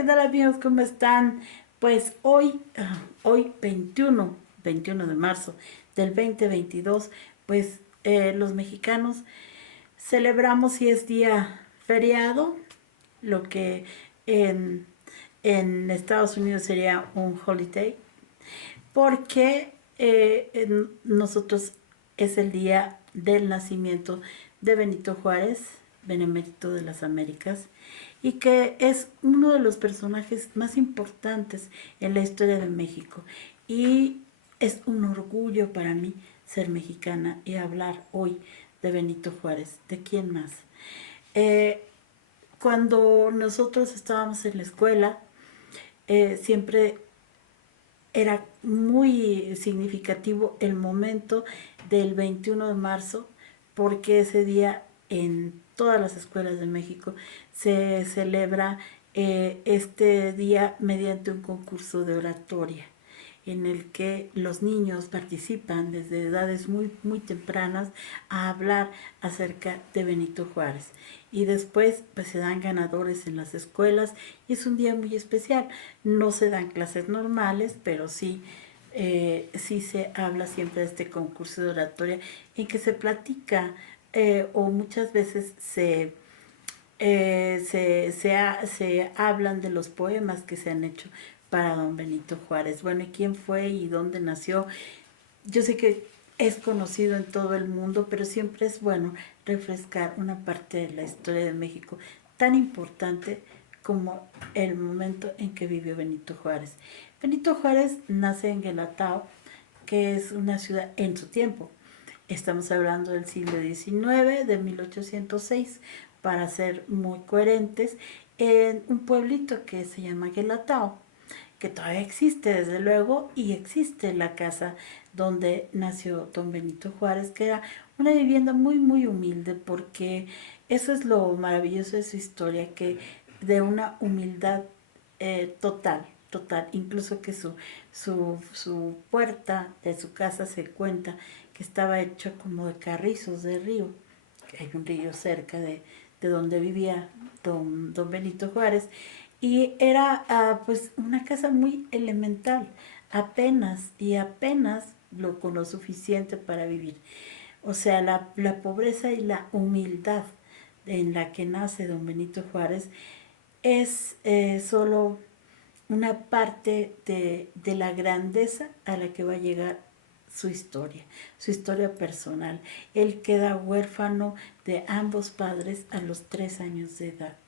¿qué tal amigos? ¿Cómo están? Pues hoy 21 de marzo del 2022, pues los mexicanos celebramos y es día feriado, lo que en, en Estados Unidos sería un holiday, porque nosotros es el día del nacimiento de Benito Juárez, Benemérito de las Américas, y que es uno de los personajes más importantes en la historia de México. Y es un orgullo para mí ser mexicana y hablar hoy de Benito Juárez. ¿De quién más? Eh, Cuando nosotros estábamos en la escuela, siempre era muy significativo el momento del 21 de marzo, porque ese día en todas las escuelas de México se celebra este día mediante un concurso de oratoria en el que los niños participan desde edades muy tempranas a hablar acerca de Benito Juárez. Y después pues se dan ganadores en las escuelas y es un día muy especial. No se dan clases normales, pero sí se habla siempre de este concurso de oratoria en que se platica o muchas veces se hablan de los poemas que se han hecho para don Benito Juárez. Bueno, ¿y quién fue y dónde nació? Yo sé que es conocido en todo el mundo, pero siempre es bueno refrescar una parte de la historia de México tan importante como el momento en que vivió Benito Juárez. Benito Juárez nace en Guelatao, que es una ciudad en su tiempo. Estamos hablando del siglo XIX, de 1806, para ser muy coherentes, en un pueblito que se llama Guelatao, que todavía existe desde luego, y existe la casa donde nació don Benito Juárez, que era una vivienda muy humilde, porque eso es lo maravilloso de su historia, que de una humildad total, incluso que su puerta de su casa se cuenta que estaba hecha como de carrizos de río, que hay un río cerca de donde vivía don Benito Juárez, y era pues una casa muy elemental, apenas con lo suficiente para vivir. O sea, la pobreza y la humildad en la que nace don Benito Juárez es solo una parte de la grandeza a la que va a llegar su historia personal. Él queda huérfano de ambos padres a los 3 años de edad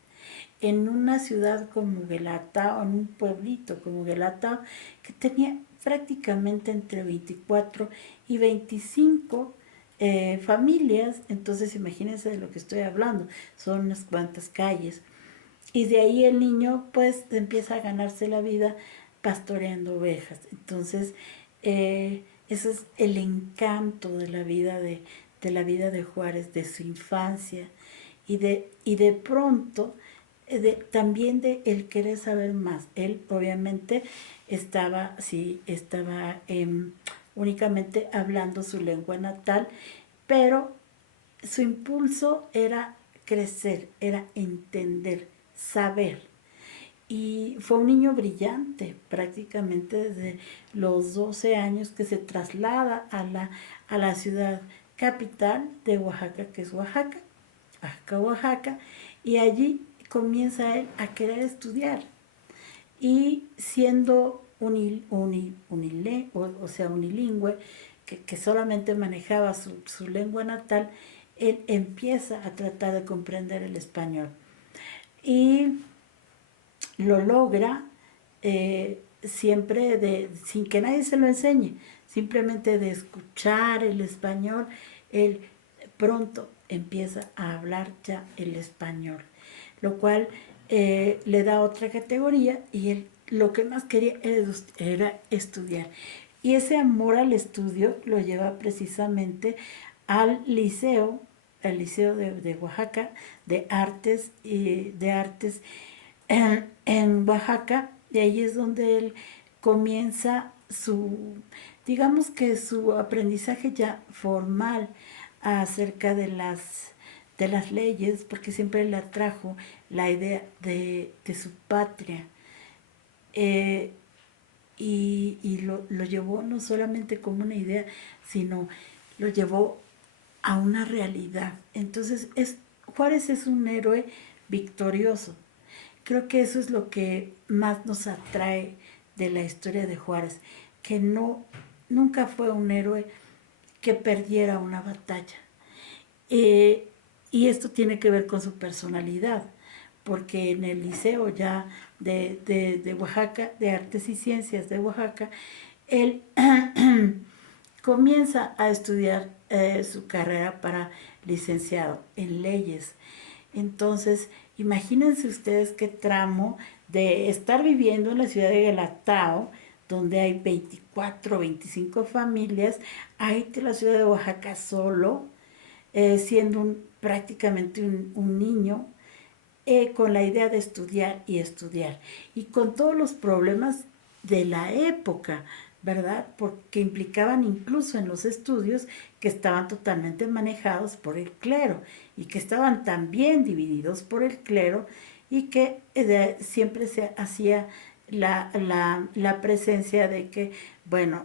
en una ciudad como Guelatao, en un pueblito como Guelatao, que tenía prácticamente entre 24 y 25 familias. Entonces imagínense de lo que estoy hablando, son unas cuantas calles. Y de ahí el niño pues empieza a ganarse la vida pastoreando ovejas. Entonces ese es el encanto de la vida de Juárez, de su infancia, y de pronto también de el querer saber más. Él obviamente estaba únicamente hablando su lengua natal, pero su impulso era crecer, era entender, saber. Y fue un niño brillante, prácticamente desde los 12 años que se traslada a la ciudad capital de Oaxaca, que es Oaxaca, y allí comienza él a querer estudiar. Y siendo o sea, unilingüe, que solamente manejaba su lengua natal, él empieza a tratar de comprender el español. Y lo logra siempre sin que nadie se lo enseñe, simplemente de escuchar el español, él pronto empieza a hablar ya el español, lo cual le da otra categoría, y él lo que más quería era estudiar. Y ese amor al estudio lo lleva precisamente al liceo de Oaxaca, de artes en Oaxaca, y ahí es donde él comienza digamos que su aprendizaje ya formal acerca de las leyes, porque siempre le atrajo la idea de su patria, eh, y lo llevó no solamente como una idea, sino lo llevó a una realidad. Entonces, Juárez es un héroe victorioso. Creo que eso es lo que más nos atrae de la historia de Juárez, que nunca fue un héroe que perdiera una batalla. Eh, y esto tiene que ver con su personalidad, porque en el liceo ya de Oaxaca, de Artes y Ciencias de Oaxaca, él comienza a estudiar su carrera para licenciado en leyes. Entonces, imagínense ustedes qué tramo de estar viviendo en la ciudad de Guelatao, donde hay 24, 25 familias, a irte a la ciudad de Oaxaca solo, siendo prácticamente un niño, con la idea de estudiar y estudiar, y con todos los problemas de la época, ¿verdad? Porque implicaban incluso en los estudios que estaban totalmente manejados por el clero y que estaban también divididos por el clero y que siempre se hacía la presencia de que, bueno,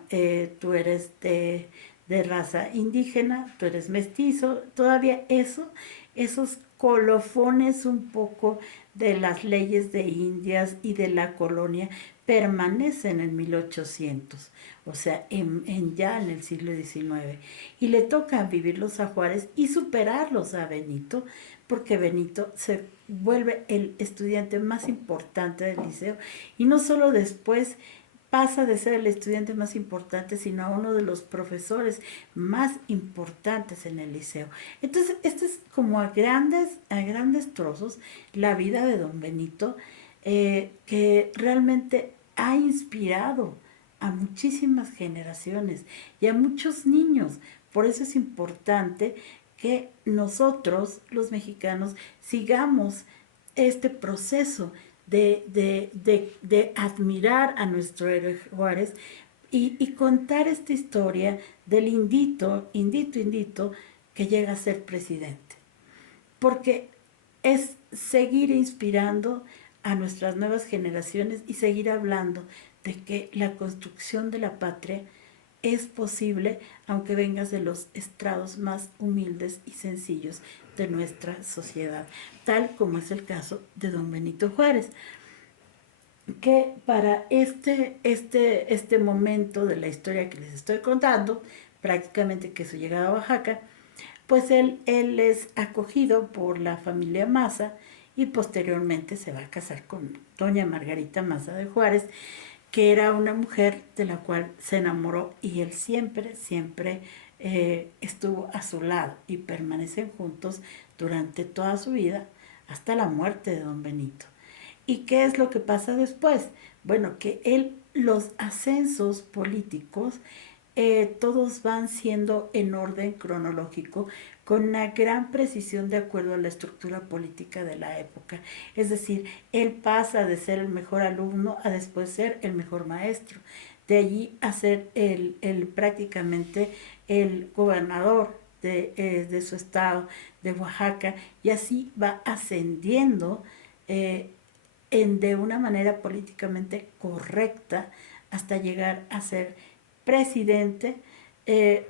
tú eres de raza indígena, tú eres mestizo, todavía esos colofones un poco de las leyes de Indias y de la colonia permanecen en 1800, o sea, ya en el siglo XIX. Y le toca vivirlos a Juárez y superarlos a Benito, porque Benito se vuelve el estudiante más importante del liceo y no solo después pasa de ser el estudiante más importante, sino a uno de los profesores más importantes en el liceo. Entonces, esto es como a grandes trozos la vida de don Benito, que realmente ha inspirado a muchísimas generaciones y a muchos niños. Por eso es importante que nosotros, los mexicanos, sigamos este proceso de admirar a nuestro héroe Juárez y contar esta historia del indito, que llega a ser presidente. Porque es seguir inspirando a nuestras nuevas generaciones y seguir hablando de que la construcción de la patria es posible aunque vengas de los estrados más humildes y sencillos de nuestra sociedad, tal como es el caso de don Benito Juárez, que para este momento de la historia que les estoy contando, prácticamente que su llegada a Oaxaca, pues él es acogido por la familia Maza y posteriormente se va a casar con doña Margarita Maza de Juárez, que era una mujer de la cual se enamoró y él siempre estuvo a su lado y permanecen juntos durante toda su vida hasta la muerte de don Benito. ¿Y qué es lo que pasa después? Bueno, que los ascensos políticos, todos van siendo en orden cronológico, con una gran precisión de acuerdo a la estructura política de la época. Es decir, él pasa de ser el mejor alumno a después ser el mejor maestro. De allí a ser prácticamente el gobernador de su estado, de Oaxaca, y así va ascendiendo de una manera políticamente correcta hasta llegar a ser presidente,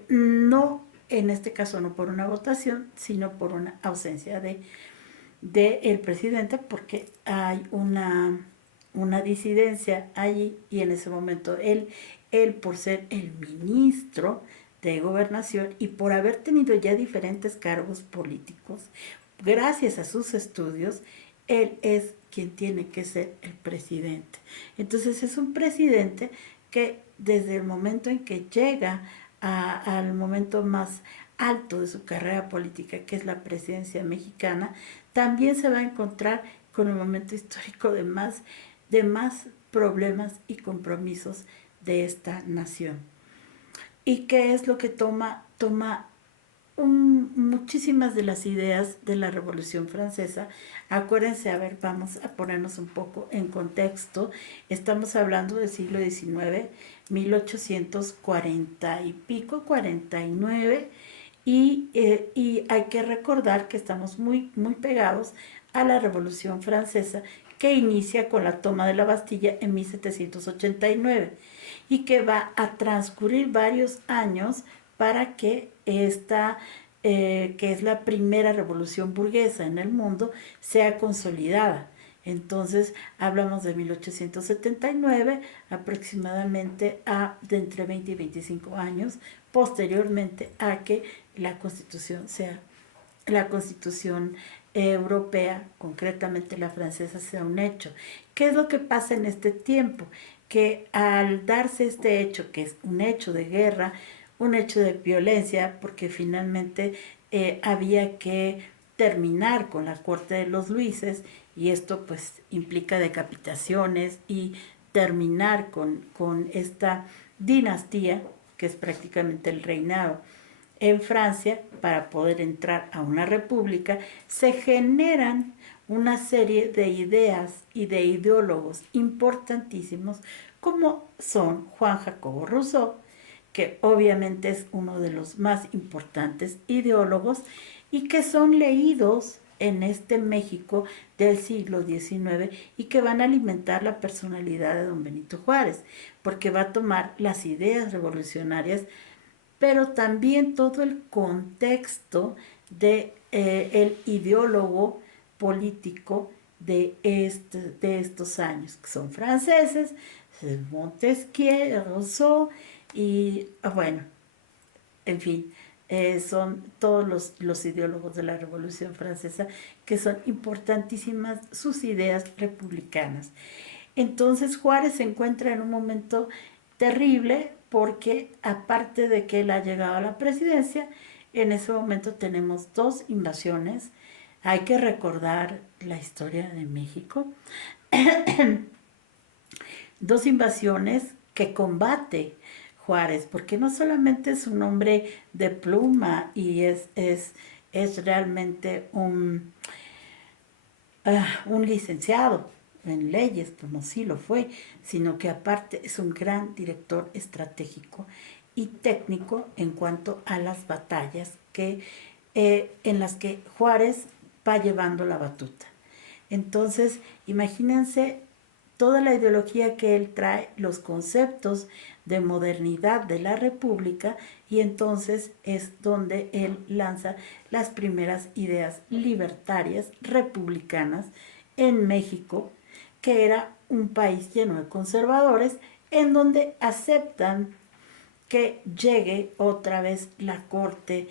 no en este caso no por una votación, sino por una ausencia de el presidente, porque hay una disidencia allí y en ese momento él por ser el ministro de gobernación y por haber tenido ya diferentes cargos políticos, gracias a sus estudios, él es quien tiene que ser el presidente. Entonces es un presidente que desde el momento en que llega al momento más alto de su carrera política, que es la presidencia mexicana, también se va a encontrar con un momento histórico de más problemas y compromisos de esta nación. ¿Y qué es lo que toma muchísimas de las ideas de la Revolución Francesa? Acuérdense, a ver, vamos a ponernos un poco en contexto. Estamos hablando del siglo XIX, 1840 y pico, 49, y hay que recordar que estamos muy pegados a la Revolución Francesa, que inicia con la toma de la Bastilla en 1789 y que va a transcurrir varios años para que esta, que es la primera revolución burguesa en el mundo, sea consolidada. Entonces hablamos de 1879 aproximadamente de entre 20 y 25 años posteriormente a que la Constitución sea la Constitución europea, concretamente la francesa, sea un hecho. ¿Qué es lo que pasa en este tiempo? Que al darse este hecho, que es un hecho de guerra, un hecho de violencia, porque finalmente había que terminar con la corte de los Luises, y esto pues implica decapitaciones y terminar con esta dinastía, que es prácticamente el reinado en Francia, para poder entrar a una república, se generan una serie de ideas y de ideólogos importantísimos como son Juan Jacobo Rousseau, que obviamente es uno de los más importantes ideólogos y que son leídos en este México del siglo XIX y que van a alimentar la personalidad de don Benito Juárez, porque va a tomar las ideas revolucionarias pero también todo el contexto de el ideólogo político de estos años, que son franceses, Montesquieu, Rousseau, y bueno, en fin, son todos los ideólogos de la Revolución Francesa, que son importantísimas sus ideas republicanas. Entonces Juárez se encuentra en un momento terrible porque aparte de que él ha llegado a la presidencia, en ese momento tenemos dos invasiones. Hay que recordar la historia de México. Dos invasiones que combate Juárez, porque no solamente es un hombre de pluma y es realmente un licenciado en leyes, como sí lo fue, sino que aparte es un gran director estratégico y técnico en cuanto a las batallas en las que Juárez va llevando la batuta. Entonces, imagínense toda la ideología que él trae, los conceptos de modernidad de la República, y entonces es donde él lanza las primeras ideas libertarias republicanas en México, que era un país lleno de conservadores, en donde aceptan que llegue otra vez la corte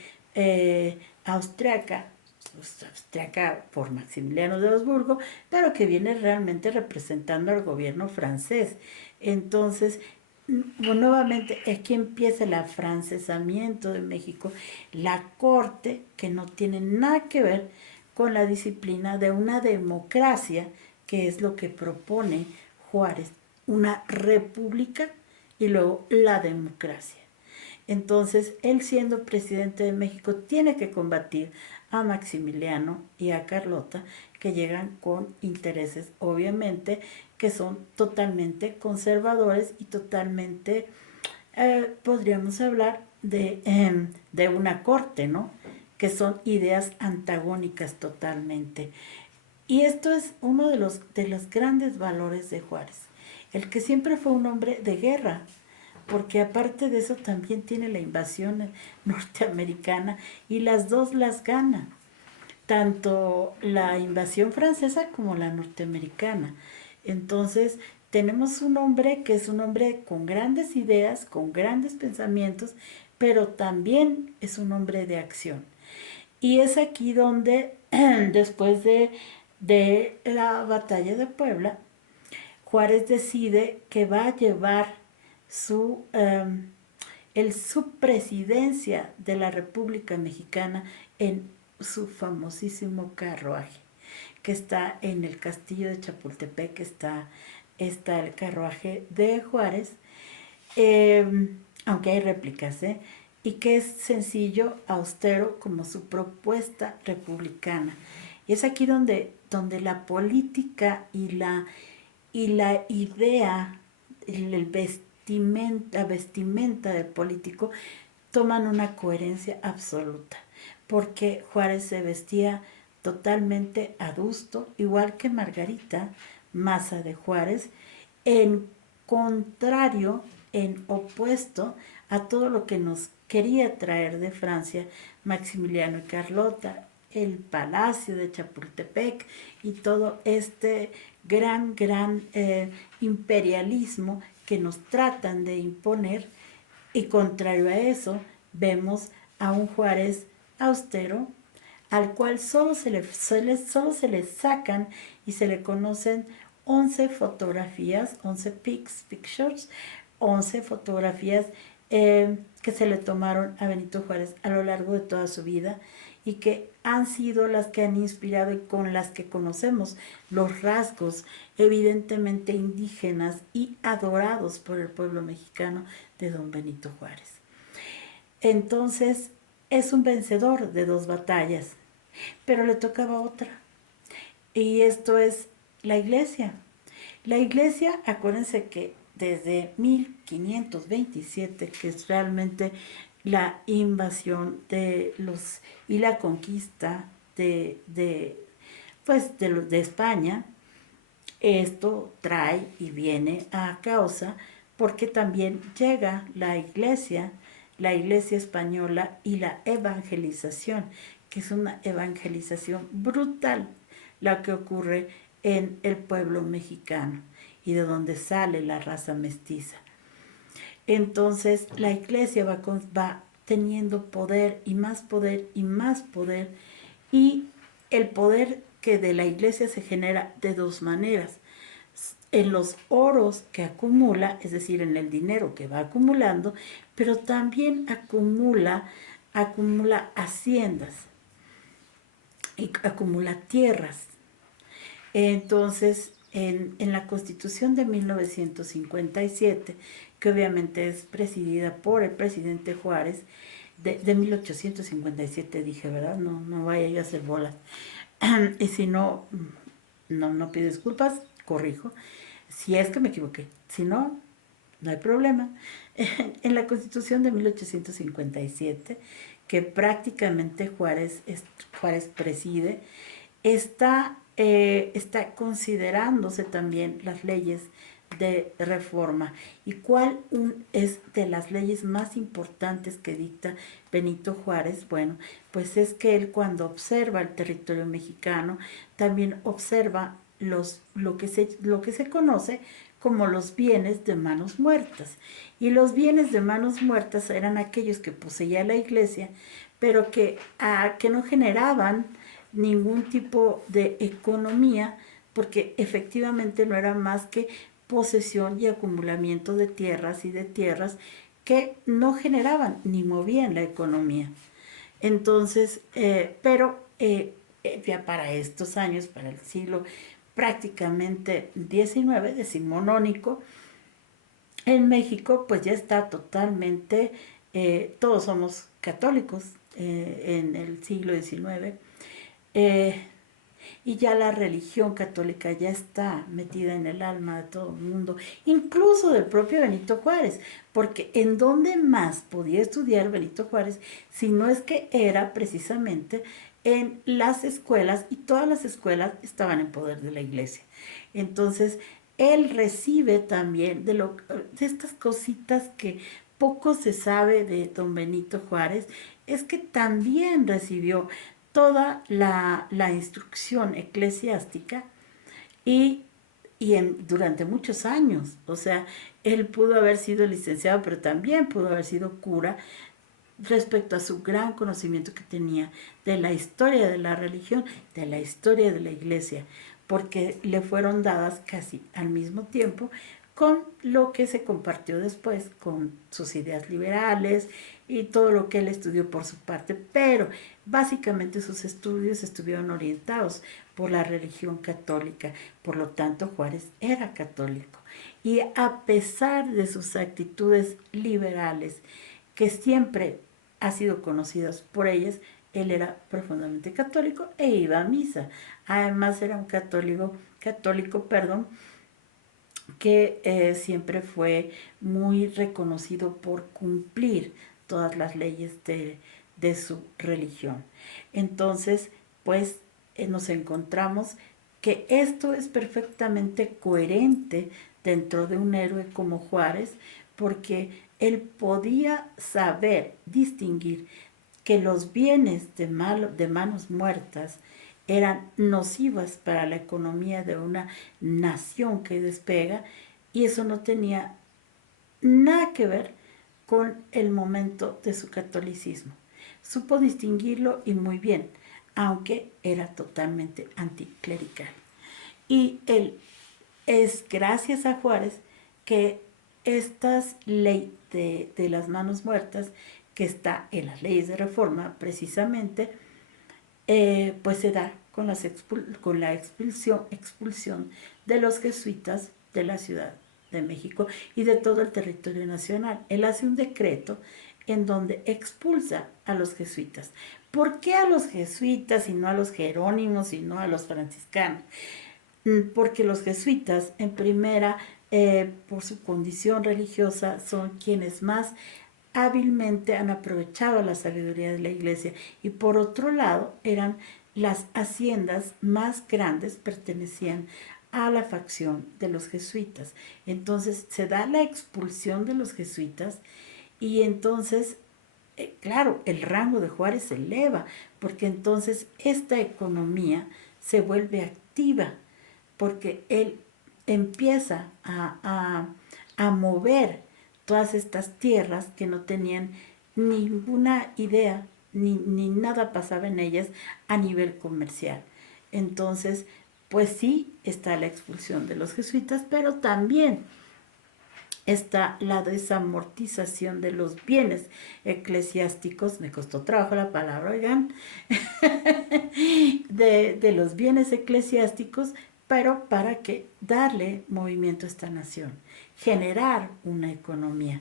austriaca, pues, austriaca por Maximiliano de Habsburgo, pero que viene realmente representando al gobierno francés. Entonces, nuevamente aquí empieza el afrancesamiento de México, la corte que no tiene nada que ver con la disciplina de una democracia, que es lo que propone Juárez, una república y luego la democracia. Entonces, él siendo presidente de México tiene que combatir a Maximiliano y a Carlota, que llegan con intereses, obviamente, que son totalmente conservadores y totalmente, podríamos hablar de una corte, ¿no? Que son ideas antagónicas totalmente. Y esto es uno de los grandes valores de Juárez, el que siempre fue un hombre de guerra, porque aparte de eso también tiene la invasión norteamericana y las dos las gana, tanto la invasión francesa como la norteamericana. Entonces tenemos un hombre que es un hombre con grandes ideas, con grandes pensamientos, pero también es un hombre de acción. Y es aquí donde, después de la batalla de Puebla, Juárez decide que va a llevar su presidencia de la República Mexicana en su famosísimo carruaje, que está en el castillo de Chapultepec, está el carruaje de Juárez, aunque hay réplicas, y que es sencillo, austero, como su propuesta republicana. Y es aquí donde la política y la idea, la vestimenta del político toman una coherencia absoluta, porque Juárez se vestía totalmente adusto, igual que Margarita, Maza de Juárez, en contrario, en opuesto a todo lo que nos quería traer de Francia Maximiliano y Carlota, el Palacio de Chapultepec y todo este gran imperialismo que nos tratan de imponer. Y contrario a eso, vemos a un Juárez austero, al cual solo se le sacan y se le conocen 11 fotografías, 11 pictures, 11 fotografías que se le tomaron a Benito Juárez a lo largo de toda su vida y que han sido las que han inspirado y con las que conocemos los rasgos evidentemente indígenas y adorados por el pueblo mexicano de don Benito Juárez. Entonces, es un vencedor de 2 batallas, pero le tocaba otra. Y esto es la iglesia. La iglesia, acuérdense que desde 1527, que es realmente la invasión de los y la conquista de España, esto trae y viene a causa porque también llega la iglesia española y la evangelización, que es una evangelización brutal la que ocurre en el pueblo mexicano y de donde sale la raza mestiza. Entonces la iglesia va teniendo poder y más poder y más poder, y el poder que de la iglesia se genera de 2 maneras: en los oros que acumula, es decir, en el dinero que va acumulando, pero también acumula haciendas y acumula tierras. Entonces, en la Constitución de 1957, que obviamente es presidida por el presidente Juárez, de 1857 dije, ¿verdad? No vaya yo a hacer bolas. Y si no pido disculpas, corrijo, si es que me equivoqué. Si no, no hay problema. En la Constitución de 1857, que prácticamente Juárez preside, está considerándose también las leyes de reforma. ¿Y cuál es de las leyes más importantes que dicta Benito Juárez? Bueno, pues es que él, cuando observa el territorio mexicano, también observa lo que se conoce como los bienes de manos muertas. Y los bienes de manos muertas eran aquellos que poseía la iglesia, pero que no generaban ningún tipo de economía, porque efectivamente no era más que posesión y acumulamiento de tierras que no generaban ni movían la economía. Entonces, ya para estos años, para el siglo prácticamente XIX, decimonónico, en México pues ya está totalmente, todos somos católicos en el siglo XIX, y ya la religión católica ya está metida en el alma de todo el mundo, incluso del propio Benito Juárez, porque ¿en dónde más podía estudiar Benito Juárez si no es que era precisamente en las escuelas, y todas las escuelas estaban en poder de la iglesia? Entonces, él recibe también de estas cositas que poco se sabe de don Benito Juárez, es que también recibió toda la instrucción eclesiástica y durante muchos años. O sea, él pudo haber sido licenciado, pero también pudo haber sido cura, respecto a su gran conocimiento que tenía de la historia de la religión, de la historia de la iglesia, porque le fueron dadas casi al mismo tiempo con lo que se compartió después, con sus ideas liberales y todo lo que él estudió por su parte, pero básicamente sus estudios estuvieron orientados por la religión católica. Por lo tanto, Juárez era católico, y a pesar de sus actitudes liberales, que siempre ha sido conocidas por ellas, él era profundamente católico e iba a misa. Además era un católico, que siempre fue muy reconocido por cumplir todas las leyes de su religión. Entonces, pues nos encontramos que esto es perfectamente coherente dentro de un héroe como Juárez, porque él podía saber distinguir que los bienes de manos muertas eran nocivas para la economía de una nación que despega, y eso no tenía nada que ver con el momento de su catolicismo. Supo distinguirlo y muy bien, aunque era totalmente anticlerical. Y él es gracias a Juárez que estas leyes de las manos muertas, que está en las leyes de reforma precisamente, pues se da con, con la expulsión de los jesuitas de la Ciudad de México y de todo el territorio nacional. Él hace un decreto en donde expulsa a los jesuitas. ¿Por qué a los jesuitas y no a los jerónimos y no a los franciscanos? Porque los jesuitas, en primera, por su condición religiosa, son quienes más hábilmente han aprovechado la sabiduría de la iglesia, y por otro lado eran las haciendas más grandes, pertenecían a la facción de los jesuitas. Entonces se da la expulsión de los jesuitas, y entonces claro, el rango de Juárez se eleva, porque entonces esta economía se vuelve activa, porque él empieza a mover todas estas tierras que no tenían ninguna idea, ni nada pasaba en ellas a nivel comercial. Entonces, pues sí, está la expulsión de los jesuitas, pero también está la desamortización de los bienes eclesiásticos, me costó trabajo la palabra, oigan, de los bienes eclesiásticos, pero para que darle movimiento a esta nación, generar una economía.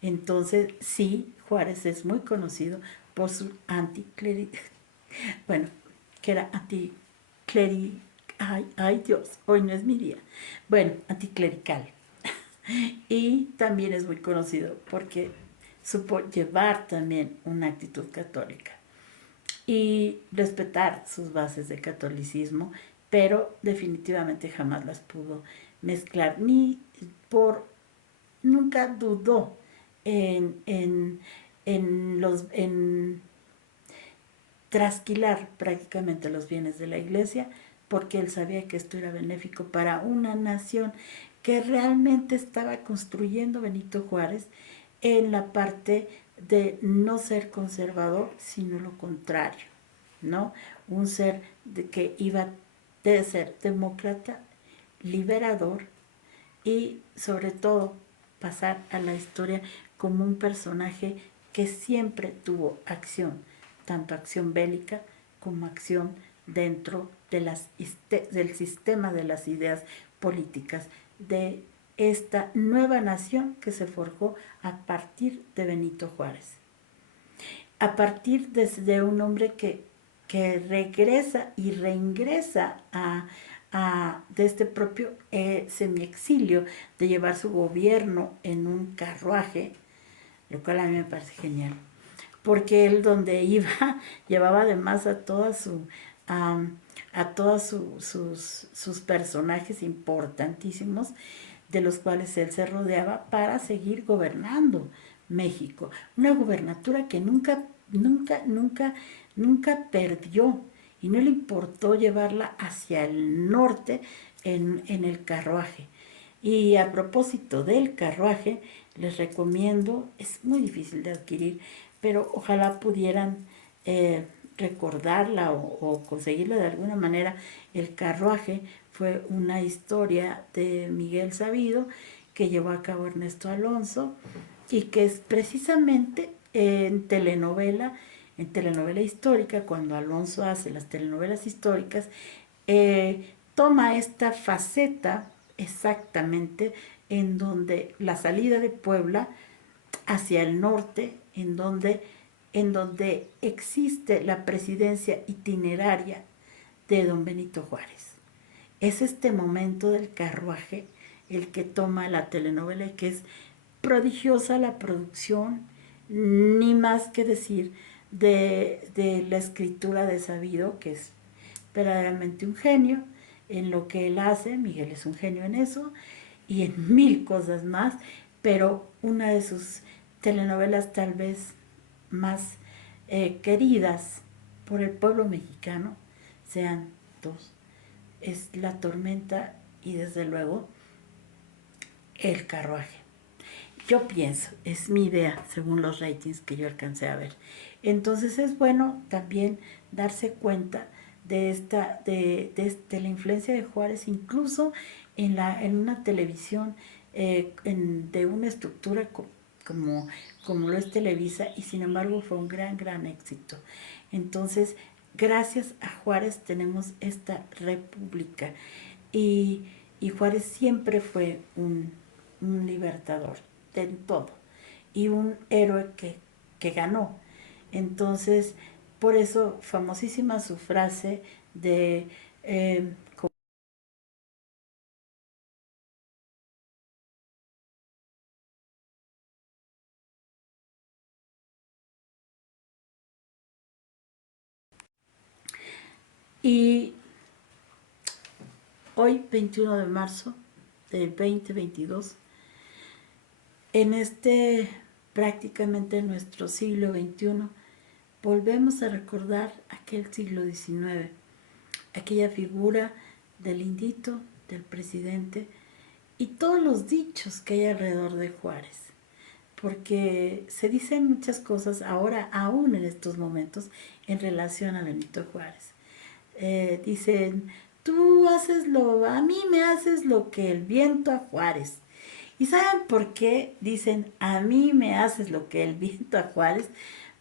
Entonces, sí, Juárez es muy conocido por su anticlerical, bueno, que era anticlerical, ay Dios, hoy no es mi día, bueno, anticlerical. Y también es muy conocido porque supo llevar también una actitud católica y respetar sus bases de catolicismo, pero definitivamente jamás las pudo mezclar, ni por, nunca dudó en trasquilar prácticamente los bienes de la iglesia, porque él sabía que esto era benéfico para una nación que realmente estaba construyendo Benito Juárez en la parte de no ser conservador, sino lo contrario, ¿no? Un ser que iba de ser demócrata, liberador, y sobre todo pasar a la historia como un personaje que siempre tuvo acción, tanto acción bélica como acción dentro de del sistema de las ideas políticas de esta nueva nación que se forjó a partir de Benito Juárez. A partir de un hombre que regresa y reingresa de este propio semiexilio, de llevar su gobierno en un carruaje, lo cual a mí me parece genial, porque él donde iba llevaba además a todos sus personajes importantísimos, de los cuales él se rodeaba para seguir gobernando México. Una gubernatura que nunca perdió, y no le importó llevarla hacia el norte en el carruaje. Y a propósito del carruaje, les recomiendo, es muy difícil de adquirir, pero ojalá pudieran recordarla o conseguirla de alguna manera. El carruaje fue una historia de Miguel Sabido que llevó a cabo Ernesto Alonso, y que es precisamente en telenovela histórica, cuando Alonso hace las telenovelas históricas, toma esta faceta exactamente en donde la salida de Puebla hacia el norte, en donde existe la presidencia itineraria de don Benito Juárez. Es este momento del carruaje el que toma la telenovela, y que es prodigiosa la producción, ni más que decir de la escritura de Sabido, que es verdaderamente un genio, en lo que él hace. Miguel es un genio en eso y en mil cosas más, pero una de sus telenovelas tal vez más queridas por el pueblo mexicano sean dos: es La Tormenta y desde luego El Carruaje. Yo pienso, es mi idea según los ratings que yo alcancé a ver. Entonces es bueno también darse cuenta de la influencia de Juárez, incluso en una televisión de una estructura como, como lo es Televisa, y sin embargo fue un gran éxito. Entonces, gracias a Juárez tenemos esta república, y, y Juárez siempre fue un libertador de todo y un héroe que ganó. Entonces, por eso famosísima su frase de y hoy 21 de marzo del 2022, en este prácticamente nuestro siglo XXI, volvemos a recordar aquel siglo XIX, aquella figura del indito, del presidente, y todos los dichos que hay alrededor de Juárez. Porque se dicen muchas cosas ahora, aún en estos momentos, en relación a Benito Juárez. Dicen, a mí me haces lo que el viento a Juárez. ¿Y saben por qué dicen, a mí me haces lo que el viento a Juárez?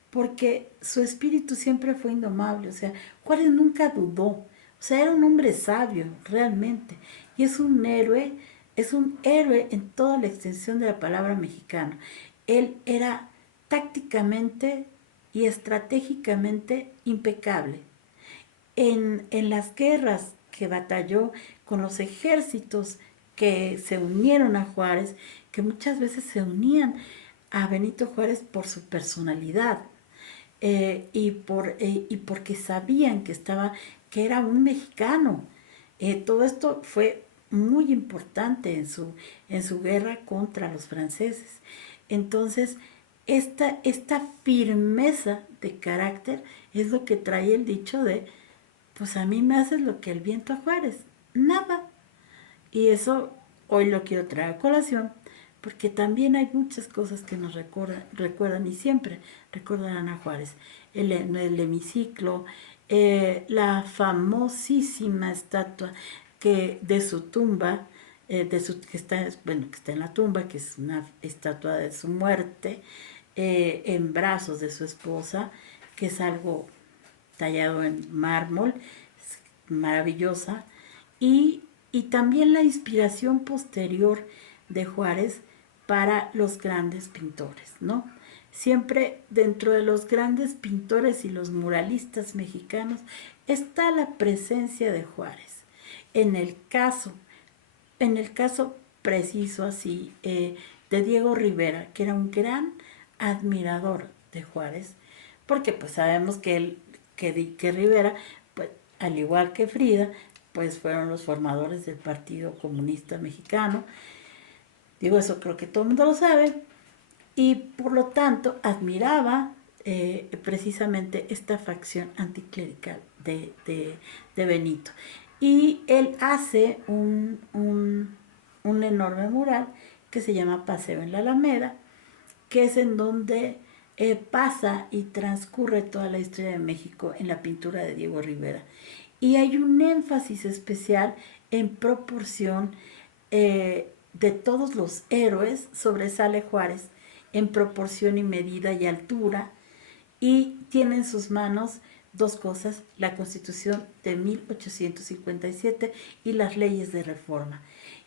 Porque su espíritu siempre fue indomable. O sea, Juárez nunca dudó. O sea, era un hombre sabio, realmente. Y es un héroe en toda la extensión de la palabra mexicana. Él era tácticamente y estratégicamente impecable. En las guerras que batalló con los ejércitos que se unieron a Juárez, que muchas veces se unían a Benito Juárez por su personalidad, y porque sabían que era un mexicano. Todo esto fue muy importante en su guerra contra los franceses. Entonces, esta firmeza de carácter es lo que trae el dicho de, pues a mí me haces lo que el viento a Juárez, nada. Y eso hoy lo quiero traer a colación, porque también hay muchas cosas que nos recuerdan y siempre recordarán a Juárez. El hemiciclo, la famosísima estatua de su tumba, que está en la tumba, que es una estatua de su muerte, en brazos de su esposa, que es algo tallado en mármol, maravillosa, y también la inspiración posterior de Juárez para los grandes pintores, ¿no? Siempre dentro de los grandes pintores y los muralistas mexicanos está la presencia de Juárez. En el caso, en el caso preciso así, de Diego Rivera, que era un gran admirador de Juárez, porque pues sabemos que Rivera, pues, al igual que Frida, pues fueron los formadores del Partido Comunista Mexicano. Digo, eso creo que todo el mundo lo sabe, y por lo tanto admiraba precisamente esta facción anticlerical de Benito. Y él hace un enorme mural que se llama Paseo en la Alameda, que es en donde pasa y transcurre toda la historia de México en la pintura de Diego Rivera. Y hay un énfasis especial en proporción de todos los héroes, sobresale Juárez en proporción y medida y altura, y tiene en sus manos dos cosas: la Constitución de 1857 y las leyes de reforma.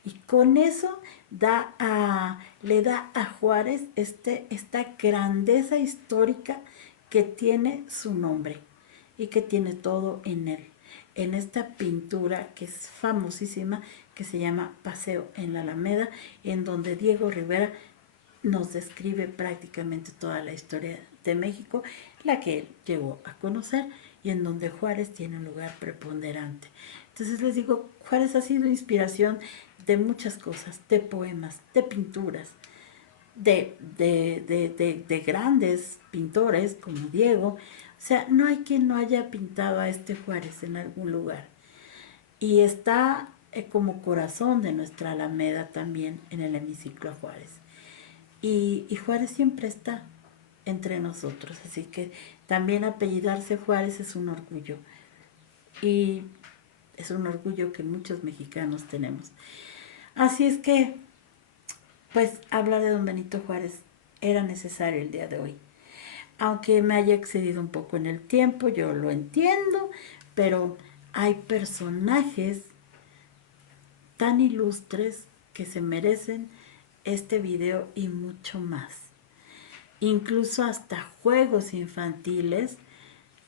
Y con eso le da a Juárez esta grandeza histórica que tiene su nombre y que tiene todo en él, en esta pintura que es famosísima, que se llama Paseo en la Alameda, en donde Diego Rivera nos describe prácticamente toda la historia de México, la que él llegó a conocer, y en donde Juárez tiene un lugar preponderante. Entonces les digo, Juárez ha sido inspiración de muchas cosas, de poemas, de pinturas, de grandes pintores como Diego. O sea, no hay quien no haya pintado a este Juárez en algún lugar. Y está como corazón de nuestra Alameda también en el hemiciclo a Juárez. Y Juárez siempre está entre nosotros, así que también apellidarse Juárez es un orgullo. Y es un orgullo que muchos mexicanos tenemos. Así es que, pues, hablar de don Benito Juárez era necesario el día de hoy. Aunque me haya excedido un poco en el tiempo, yo lo entiendo, pero hay personajes tan ilustres que se merecen este video y mucho más. Incluso hasta juegos infantiles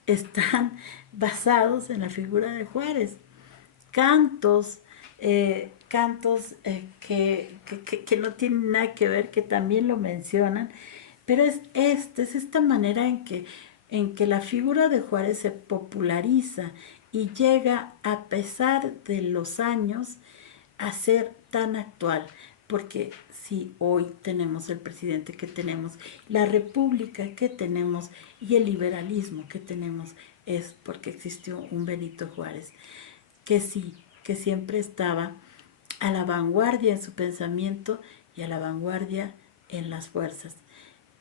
están basados en la figura de Juárez. Cantos, que no tienen nada que ver, que también lo mencionan, pero es esta manera en que la figura de Juárez se populariza y llega, a pesar de los años, a ser tan actual. Porque si hoy tenemos el presidente que tenemos, la república que tenemos y el liberalismo que tenemos, es porque existió un Benito Juárez que sí, que siempre estaba a la vanguardia en su pensamiento y a la vanguardia en las fuerzas.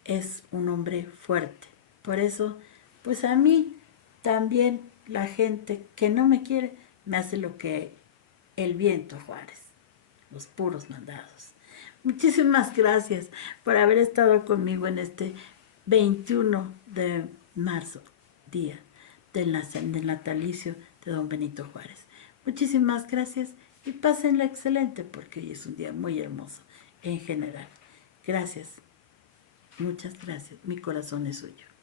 Es un hombre fuerte. Por eso, pues a mí también la gente que no me quiere me hace lo que el viento Juárez, los puros mandados. Muchísimas gracias por haber estado conmigo en este 21 de marzo, día del natalicio de don Benito Juárez. Muchísimas gracias y pásenla excelente porque hoy es un día muy hermoso en general. Gracias, muchas gracias. Mi corazón es suyo.